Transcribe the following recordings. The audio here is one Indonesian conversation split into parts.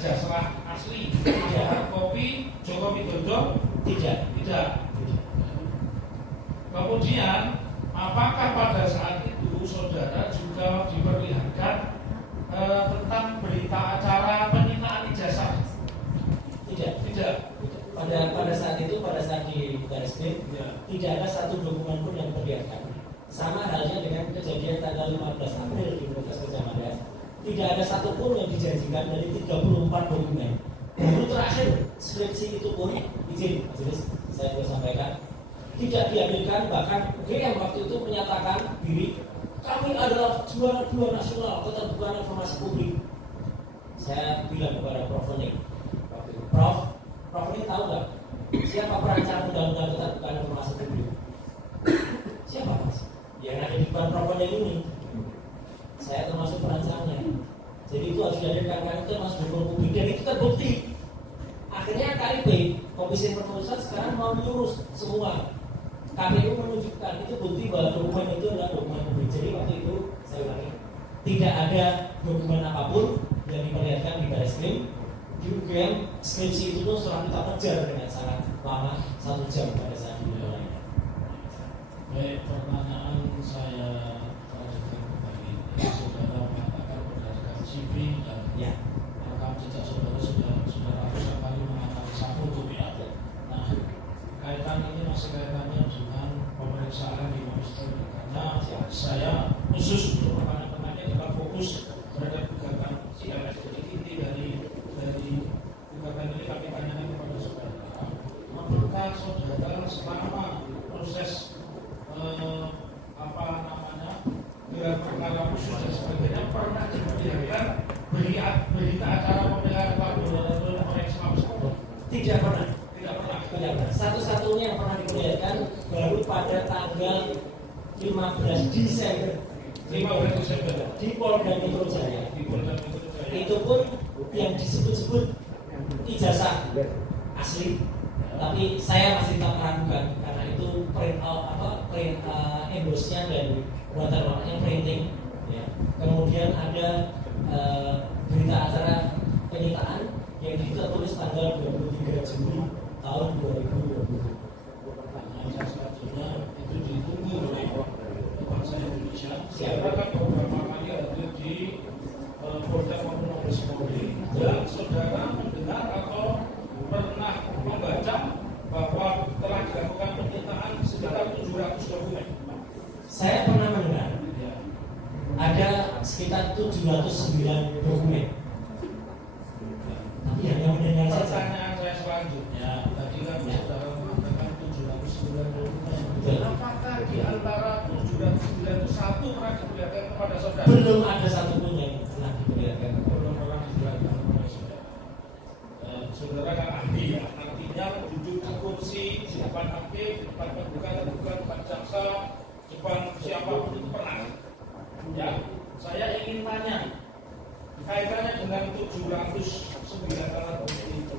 ijazah asli, hard copy Joko Widodo? Tidak. Kemudian apakah pada saat itu saudara juga diperlihatkan tentang berita acara penyitaan ijazah? Tidak. Pada saat itu, pada saat di Barreskrim, tidak ada satu dokumen pun yang diperlihatkan. Sama halnya dengan kejadian tanggal 15 April di Universitas Gadjah Mada. Tidak ada satupun yang dijanjikan dari 34 dokumen. Baru terakhir skripsi itu pun izin, majelis saya boleh sampaikan, tidak diambilkan. Bahkan yang waktu itu menyatakan diri kami adalah juara 2 nasional keterbukaan informasi publik. Saya bilang kepada Prof. Onik, Prof ini tahu nggak siapa perancang undang-undang keterbukaan informasi publik? Siapa mas? Yang ada di depan Prof. Onik ini. Saya termasuk perancangnya. Jadi itu harus dihadirkan, karena itu termasuk dokumen publik dan itu terbukti. Akhirnya KIP, Komisi Penelusuran sekarang mau mengurus semua. KPU menunjukkan itu bukti bahwa dokumen itu adalah dokumen publik. Jadi waktu itu saya ulangi, tidak ada dokumen apapun yang diperlihatkan di Barreskrim. Di UGM skripsi itu tuh setelah kita kejar dengan sangat lama, 1 jam pada saat itu. Baik, pertanyaan saya saudara mengatakan berdasarkan CV dan rekam jejak saudara sudah ratusan kali mengalami sapu tumiat. Nah, kaitan ini masih kaitannya dengan pemeriksaan di Magister, karena saya khusus untuk pertanyaan-pertanyaan kita fokus terhadap gugatan CLS. Jadi inti dari gugatan ini kami tanyakan kepada saudara, apakah saudara selama proses gelar perkara khusus dan sebagainya pernah diperlihatkan berita acara pemilihan laboratorium forensik Mabes? Tidak pernah. Satu-satunya yang pernah diperlihatkan baru pada tanggal 15 Desember di Polda Metro Jaya. Itu pun yang disebut-sebut ijazah asli, tapi saya masih tak meragukan karena itu print endorse-nya dan watermarknya printing. Ya. Kemudian ada berita acara penyitaan yang tertulis tanggal 23 Juli tahun 2020. Pertanyaan saya selanjutnya itu ditunggu oleh bangsa Indonesia. Saya kan beberapa kali ada di Polda maupun Mabes Polri, dan saudara mendengar atau pernah membaca bahwa telah dilakukan penyitaan sekitar 700 dokumen. Saya pernah mendengar ada sekitar 709 dokumen. Tapi hanya mendengar saja. Pertanyaan saya selanjutnya, tadi kan saudara mengatakan 709 dokumen. Apakah di antara 709 itu satu pernah diperlihatkan kepada saudara? Belum ada satupun yang pernah diperlihatkan. Belum pernah diperlihatkan kepada saudara. Saudara kan ahli ya, artinya duduk di kursi di depan hakim, di depan tergugat, depan jaksa, depan siapapun itu pernah. Ya, saya ingin tanya kaitannya dengan 709 alat bukti itu.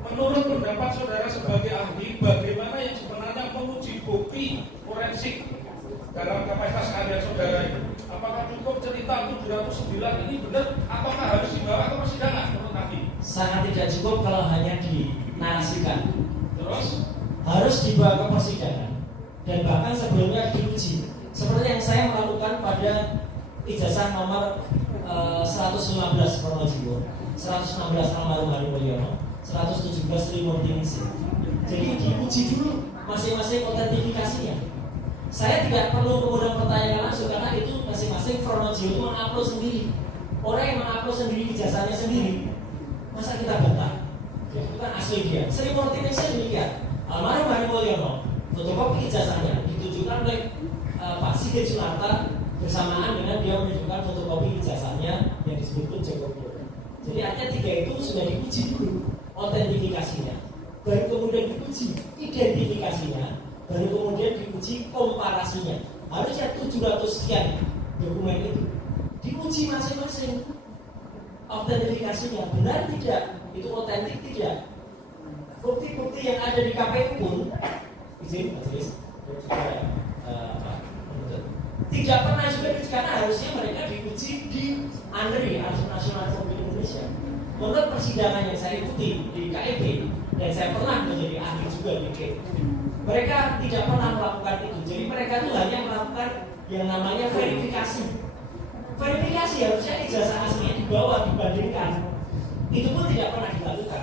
Menurut pendapat saudara sebagai ahli, bagaimana yang sebenarnya menguji bukti forensik dalam kapasitas keahlian saudara itu? Apakah cukup cerita 709 ini benar, ataukah harus dibawa ke persidangan menurut ahli? Sangat tidak cukup kalau hanya dinarasikan. Terus harus dibawa ke persidangan dan bahkan sebelumnya diuji. Seperti yang saya melakukan pada ijazah nomor 115 Pronojiwo, 116 almarhum Hari Mulyono, 117 Trimurti Ningsih. Jadi diuji dulu masing-masing autentifikasinya. Saya tidak perlu kemudian pertanyaan langsung karena itu masing-masing Pronojiwo itu mengupload sendiri. Orang yang mengupload sendiri ijazahnya sendiri, masa kita bantah? Ya, itu kan asli dia. Trimurti Ningsih demikian. Almarhum Hari Mulyono, fotokopi ijazahnya ditujukan oleh Pak Sigit Sunarta bersamaan dengan dia menunjukkan fotokopi ijazahnya yang disebut Joko Widodo. Jadi artinya 3 itu sudah diuji dulu autentifikasinya, baru kemudian diuji identifikasinya, baru kemudian diuji komparasinya. Harusnya 700 sekian dokumen itu diuji masing-masing autentifikasinya, benar tidak, itu otentik tidak. Bukti-bukti yang ada di KPU pun izin majelis tidak pernah juga karena harusnya mereka diuji di ANRI, Arsiv Nasional Republik Indonesia. menurut persidangan yang saya ikuti di KEB, dan saya pernah menjadi ahli juga di KEB, mereka tidak pernah melakukan itu. Jadi mereka itu hanya melakukan yang namanya verifikasi. Verifikasi harusnya ijazah aslinya dibawa dibandingkan. Itu pun tidak pernah dilakukan.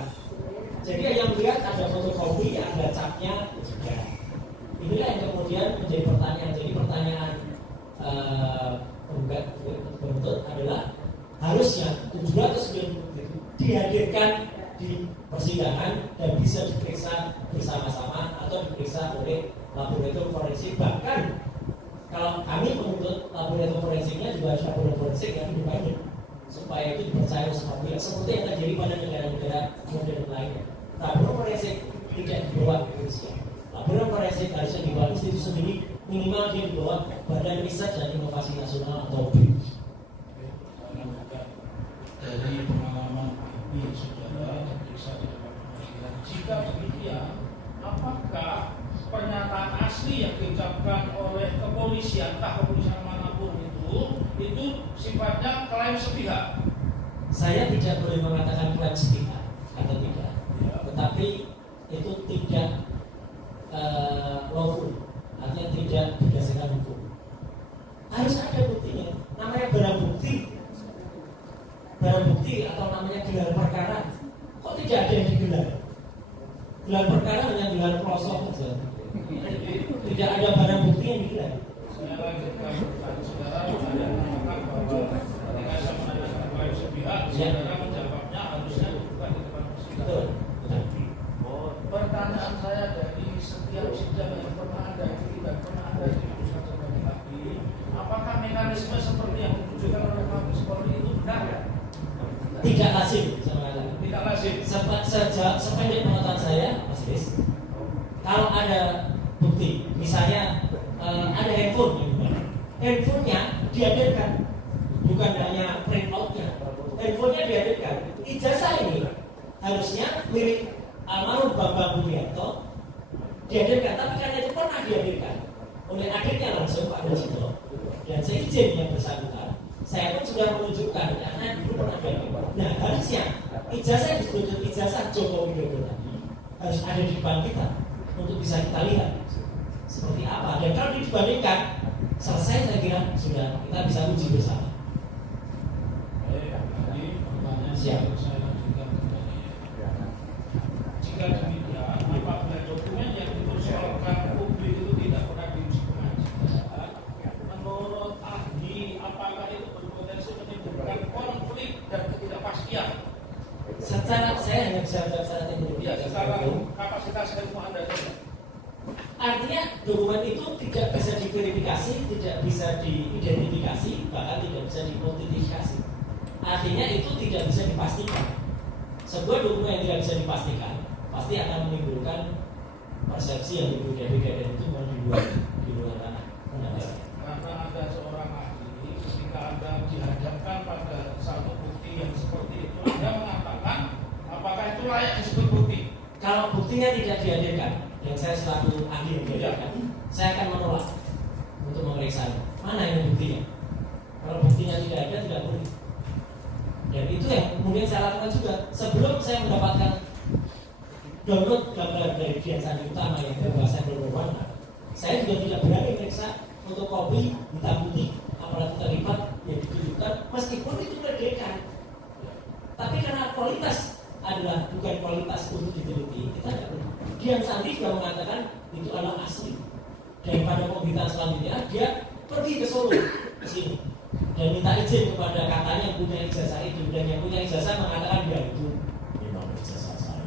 Jadi yang melihat ada fotokopi, ada capnya, juga. Inilah yang kemudian menjadi pertanyaan. Jadi pertanyaan penuntut adalah harusnya 790 itu dihadirkan di persidangan dan bisa diperiksa bersama-sama atau diperiksa oleh laboratorium forensik. Bahkan kalau kami menuntut laboratorium forensiknya juga harus laboratorium forensik yang independen supaya itu dipercaya semua pihak, seperti yang terjadi pada negara-negara modern lainnya. Laboratorium forensik tidak dibawa ke Indonesia. Laboratorium forensik harusnya dibawa institusi sendiri, minimal dia dibawa Badan Riset dan Inovasi Nasional atau BIN. Dari pengalaman ini saudara terperiksa di depan pengadilan, jika demikian, apakah pernyataan asli yang diucapkan oleh kepolisian, entah kepolisian manapun itu sifatnya klaim sepihak? Saya tidak boleh mengatakan klaim sepihak atau tidak, ya. Tetapi itu tidak lawful, artinya tidak berdasarkan hukum. Harus ada buktinya, namanya barang bukti atau namanya gelar perkara. Kok tidak ada yang digelar? Gelar perkara hanya gelar pelosok saja. Tidak ada barang bukti yang digelar. Saya lanjutkan pertanyaan saudara. Ada yang mengatakan bahwa ketika saya menanyakan klaim sepihak, saudara menjawabnya harusnya bukan di depan persidangan. Pertanyaan saya dari setiap sidang yang pernah ada dan pernah ada di pusat sebagai ahli, apakah mekanisme seperti yang ditunjukkan oleh Mabes Polri itu benar ya? Tidak lazim, tidak lazim. Sependek pengetahuan saya, Mas Chris, kalau ada bukti, misalnya ada handphonenya dihadirkan, bukan hanya print outnya, handphonenya dihadirkan. Ijazah ini harusnya milik almarhum Bambang Budiarto dihadirkan, tapi karena itu pernah dihadirkan oleh adiknya langsung Pak Dosito, dan seizin yang bersangkutan, saya pun sudah menunjukkan karena dulu pernah dihadirkan. Nah, harusnya ijazah yang disebut ijazah Joko Widodo tadi harus ada di depan kita untuk bisa kita lihat seperti apa. Dan kalau dibandingkan selesai, saya kira sudah kita bisa uji bersama. Jadi pertanyaan siap. Saya lanjutkan kembali. Jika demikian, apabila dokumen yang dipersoalkan publik itu tidak pernah diuji pengadilan, menurut ahli, apakah itu berpotensi menimbulkan konflik dan ketidakpastian? Secara saya hanya bisa jawab secara teknologi. Ya, secara kapasitas ilmu Anda saja. Artinya dokumen itu tidak bisa diverifikasi, tidak bisa diidentifikasi, bahkan tidak bisa diidentifikasi. Artinya itu tidak bisa dipastikan. Sebuah dokumen yang tidak bisa dipastikan pasti akan menimbulkan persepsi yang berbeda-beda, dan itu di luar ranah. Karena ada seorang ahli, ketika Anda dihadapkan pada satu bukti yang seperti itu, Anda mengatakan apakah itu layak disebut bukti? Kalau buktinya tidak dihadirkan, dan saya selaku ahli yang dihadirkan, saya akan menolak untuk memeriksa mana yang buktinya. Kalau buktinya tidak ada, tidak boleh. Dan itu yang kemudian saya lakukan juga. Sebelum saya mendapatkan download gambar dari Dian Sandi Utama yang berbahasa berwarna, saya juga tidak berani memeriksa untuk kopi hitam putih apalagi terlibat yang ditunjukkan, meskipun itu merdeka. Tapi karena kualitas adalah bukan kualitas untuk diteliti, kita tidak perlu. Dian Sandi sudah mengatakan itu adalah asli. Dan pada pemberitaan selanjutnya dia pergi ke Solo, ke sini, dan minta izin kepada katanya yang punya ijazah itu, dan yang punya ijazah mengatakan dia itu memang ijazah saya.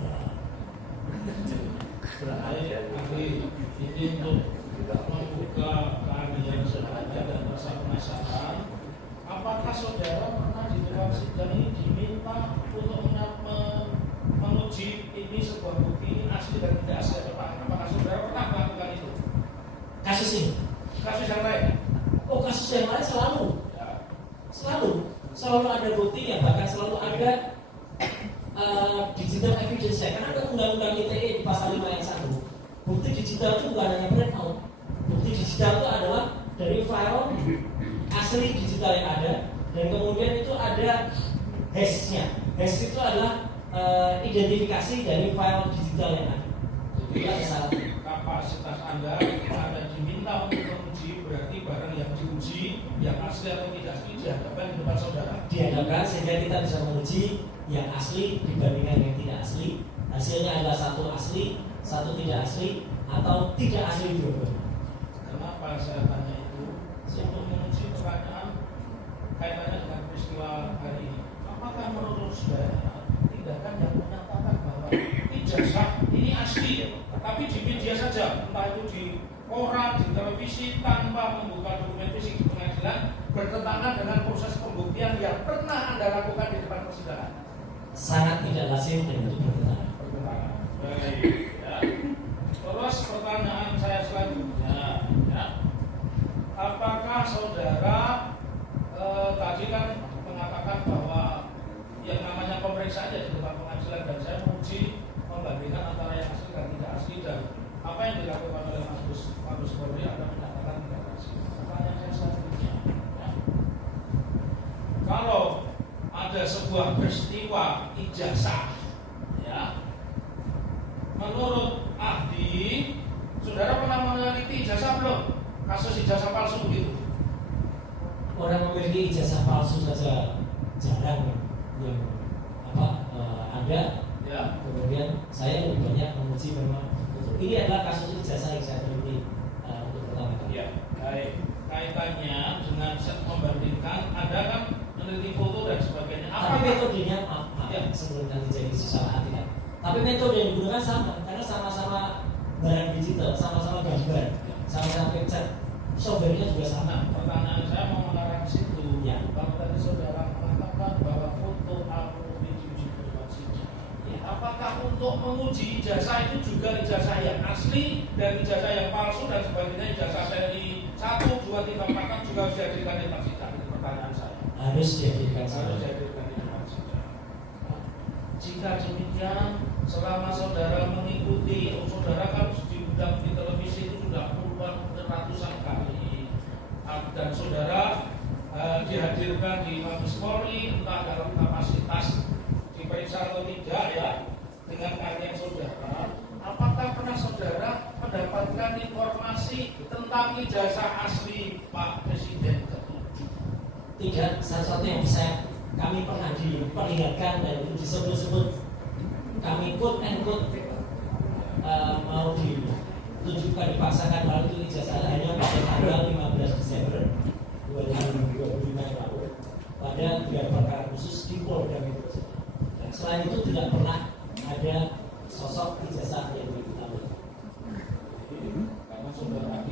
Ini untuk membuka keahlian saudara dan rasa penasaran, apakah saudara pernah di dalam sidang ini diminta untuk menguji ini sebuah bukti ini asli dan tidak asli atau apa? Apakah saudara pernah melakukan itu? Kasus ini? Kasus yang lain? Oh, kasus yang lain selalu. Selalu ada buktinya, bahkan selalu ada digital evidence. Karena ada undang-undang ITE di pasal 5 ayat 1. Bukti digital itu bukan hanya print out. Bukti digital itu adalah dari file asli digital yang ada, dan kemudian itu ada hash-nya. Hash itu adalah identifikasi dari file digital yang ada. Jadi kapasitas Anda diminta untuk menguji, berarti barang yang diuji yang asli atau tidak asli dihadapkan di depan saudara. Dihadapkan sehingga kita bisa menguji yang asli dibandingkan yang tidak asli. Hasilnya adalah satu asli, satu tidak asli, atau tidak asli dua-duanya. Kenapa saya tanya itu? Untuk menguji pertanyaan kaitannya dengan peristiwa hari ini. Apakah menurut saudara tindakan yang menyatakan bahwa ijazah ini asli, tapi di media saja, entah itu di koran, di televisi, tanpa membuka dokumen fisik di pengadilan, bertentangan dengan proses pembuktian yang pernah Anda lakukan di depan persidangan? Sangat tidak lazim dan itu bertentangan. Baik, ya. Terus pertanyaan saya selanjutnya, ya. Apakah saudara tadi kan mengatakan bahwa yang namanya pemeriksaan di depan pengadilan dan saya menguji membandingkan antara yang asli dan tidak asli, dan apa yang dilakukan oleh Mabes Polri Anda menyatakan tidak asli. Pertanyaan saya selanjutnya, ya. Kalau ada sebuah peristiwa ijazah, ya, menurut ahli, saudara pernah meneliti ijazah belum? Kasus ijazah palsu begitu. Orang memiliki ijazah palsu saja jarang yang ada. Ya. Kemudian saya lebih banyak menguji memang betul. Ini adalah kasus ijazah yang saya teliti untuk pertama kali. Ya, baik. Kaitannya dengan membandingkan, ada kan meneliti foto dan sebagainya. Tapi metodenya ya, sebelum nanti jadi salah hati kan. Tapi metode yang digunakan sama, karena sama-sama barang digital, sama-sama gambar, sama-sama capture, software-nya juga sama. Pertanyaan saya mau mengarah ke situ. Ya. Kalau tadi saudara mengatakan bahwa foto diuji ke depan sidang, ya. Apakah untuk menguji ijazah itu juga ijazah yang asli dan ijazah yang palsu dan sebagainya, ijazah seri 1, 2, 3, 4 juga harus dihadirkan di depan sidang? Itu pertanyaan saya. Harus dihadirkan di depan sidang. Jika demikian, selama saudara mengikuti, saudara kan diundang di televisi itu sudah puluhan ratusan kali, dan saudara dihadirkan di Mabes Polri entah dalam kapasitas diperiksa atau tidak, ya, dengan karya saudara. Apakah pernah saudara mendapatkan informasi tentang ijazah asli Pak Presiden ke-7? Tidak, satu-satu yang bisa kami pernah diperlihatkan dan itu disebut-sebut, kami quote and quote mau ditunjukkan, dipaksakan lalu itu ijazah hanya pada tanggal 15 Desember 2025 yang lalu pada 3 perkara khusus di Polda Metro Jaya. Selain itu tidak pernah ada sosok ijazah yang diketahui. Karena saudara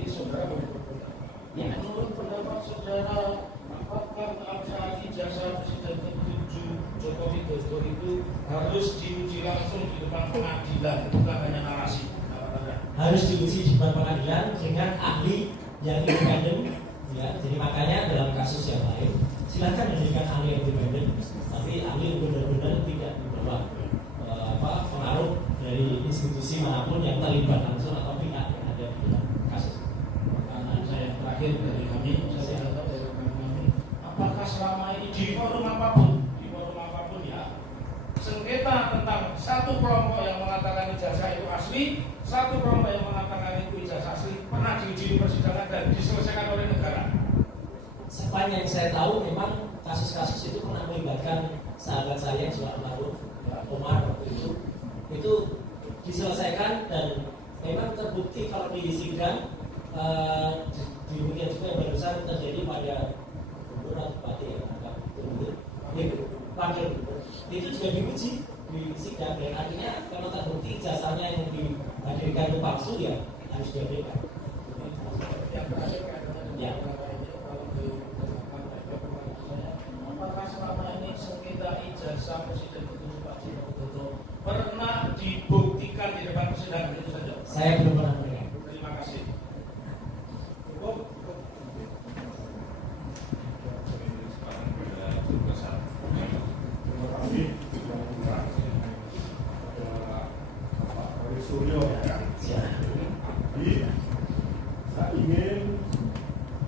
ya. Menurut pendapat saudara, apakah ijazah Presiden ke-7 Joko Widodo itu harus diuji langsung di depan pengadilan, bukan hanya narasi? Harus diuji di depan pengadilan dengan ahli yang independen, ya. Jadi makanya dalam kasus yang lain silakan memberikan ahli yang independen, tapi ahli yang benar-benar tidak membawa pengaruh dari institusi manapun yang terlibat langsung atau pihak yang ada di dalam kasus. Pertanyaan saya terakhir dari kami, saya tahu dari kami, apakah selama ini di forum apapun, ya, sengketa tentang satu kelompok yang mengatakan ijazah itu asli, satu kelompok yang mengatakan itu ijazah asli, pernah diuji di persidangan dan diselesaikan oleh negara? Sepanjang saya tahu memang kasus-kasus itu pernah melibatkan sahabat saya yang sudah almarhum Omar waktu itu diselesaikan dan memang terbukti kalau di sidang demikian juga yang barusan terjadi pada gubernur bupati itu juga diuji di sidang, dan artinya kalau terbukti jasanya yang dihadirkan itu palsu, ya harus dihadirkan. Yang terakhir ya. Apakah selama ini sengketa ijazah Presiden ke-7 Pak Joko Widodo pernah dibuktikan di depan persidangan? Itu saja. Saya belum pernah mendengar. Terima kasih. Cukup. Terima kasih. Pak Suryo, ya. Jadi saya ingin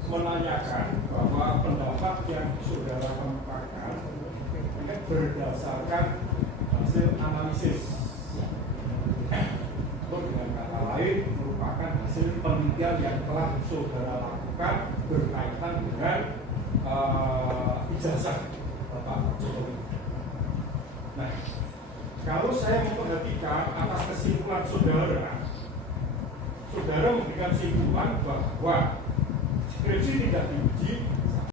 menanyakan bahwa pendapat yang saudara kemukakan berdasarkan tesis. Itu dengan kata lain merupakan hasil penelitian yang telah saudara lakukan berkaitan dengan ijazah Bapak Jokowi. Nah, kalau saya memperhatikan atas kesimpulan saudara memberikan kesimpulan bahwa skripsi tidak diuji